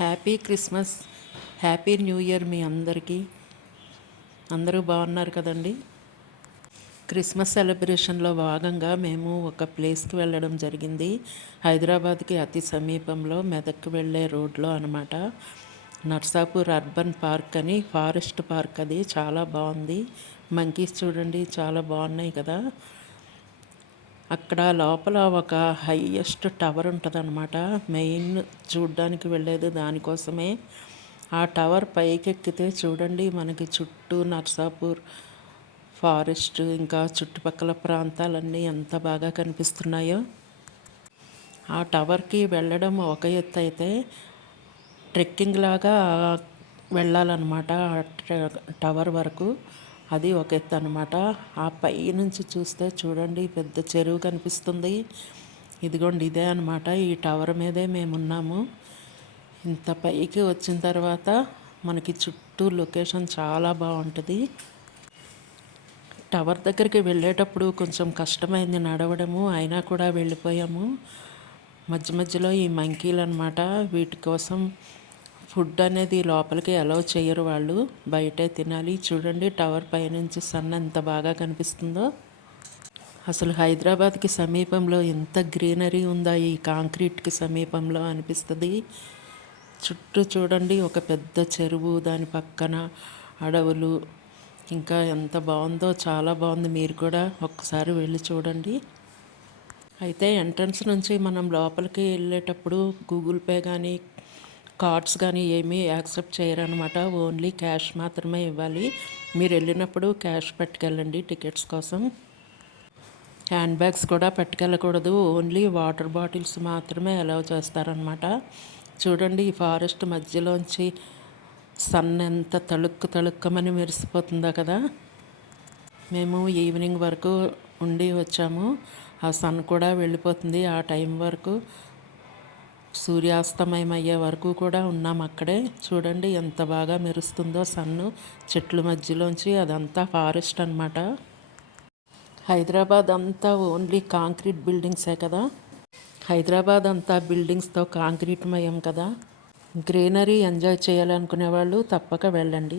Happy Christmas, happy new year మీ అందరికీ. అందరూ బాగున్నారు కదండి. క్రిస్మస్ సెలబ్రేషన్లో భాగంగా మేము ఒక ప్లేస్కి వెళ్ళడం జరిగింది. హైదరాబాద్కి అతి సమీపంలో మెదక్కి వెళ్ళే రోడ్లో అనమాట. నర్సాపూర్ అర్బన్ పార్క్ అని ఫారెస్ట్ పార్క్, అది చాలా బాగుంది. మంకీస్ చూడండి చాలా బాగున్నాయి కదా. అక్కడ లోపల ఒక హైయెస్ట్ టవర్ ఉంటుందన్నమాట. మెయిన్ చూడ్డానికి వెళ్ళేది దానికోసమే. ఆ టవర్ పైకెక్కితే చూడండి మనకి చుట్టూ నర్సాపూర్ ఫారెస్ట్, ఇంకా చుట్టుపక్కల ప్రాంతాలన్నీ ఎంత బాగా కనిపిస్తున్నాయో. ఆ టవర్కి వెళ్ళడం ఒక ఎత్తు అయితే, ట్రెక్కింగ్ లాగా వెళ్ళాలన్నమాట టవర్ వరకు. అది ఒక ఎత్తు అనమాట. ఆ పై నుంచి చూస్తే చూడండి పెద్ద చెరువు కనిపిస్తుంది. ఇదిగోండి ఇదే అనమాట, ఈ టవర్ మీదే మేమున్నాము. ఇంత పైకి వచ్చిన తర్వాత మనకి చుట్టూ లొకేషన్ చాలా బాగుంటుంది. టవర్ దగ్గరికి వెళ్ళేటప్పుడు కొంచెం కష్టమైంది నడవడము, అయినా కూడా వెళ్ళిపోయాము. మధ్య మధ్యలో ఈ మంకీలు అనమాట, వీటి కోసం ఫుడ్ అనేది లోపలికి అలౌ చేయరు వాళ్ళు, బయటే తినాలి. చూడండి టవర్ పైనుంచి సన్ ఎంత బాగా కనిపిస్తుందో. అసలు హైదరాబాద్కి సమీపంలో ఎంత గ్రీనరీ ఉందా ఈ కాంక్రీట్కి సమీపంలో అనిపిస్తుంది. చుట్టూ చూడండి ఒక పెద్ద చెరువు, దాని పక్కన అడవులు, ఇంకా ఎంత బాగుందో, చాలా బాగుంది. మీరు కూడా ఒక్కసారి వెళ్ళి చూడండి. అయితే ఎంట్రన్స్ నుంచి మనం లోపలికి వెళ్ళేటప్పుడు గూగుల్ పే కానీ కార్డ్స్ కానీ ఏమీ యాక్సెప్ట్ చేయరనమాట. ఓన్లీ క్యాష్ మాత్రమే ఇవ్వాలి. మీరు వెళ్ళినప్పుడు క్యాష్ పట్టుకెళ్ళండి టికెట్స్ కోసం. హ్యాండ్ బ్యాగ్స్ కూడా పట్టుకెళ్ళకూడదు, ఓన్లీ వాటర్ బాటిల్స్ మాత్రమే అలౌ చేస్తారనమాట. చూడండి ఈ ఫారెస్ట్ మధ్యలోంచి సన్ ఎంత తళుక్కమని మెరిసిపోతుందో కదా. మేము ఈవినింగ్ వరకు ఉండి వచ్చాము. ఆ సన్ కూడా వెళ్ళిపోతుంది. ఆ టైం వరకు సూర్యాస్తమయం అయ్యే వరకు కూడా ఉన్నాం అక్కడే. చూడండి ఎంత బాగా మెరుస్తుందో సన్ను చెట్ల మధ్యలోంచి. అదంతా ఫారెస్ట్ అనమాట. హైదరాబాద్ అంతా ఓన్లీ కాంక్రీట్ బిల్డింగ్సే కదా. హైదరాబాద్ అంతా బిల్డింగ్స్తో కాంక్రీట్ మయం కదా. గ్రీనరీ ఎంజాయ్ చేయాలనుకునే వాళ్ళు తప్పక వెళ్ళండి.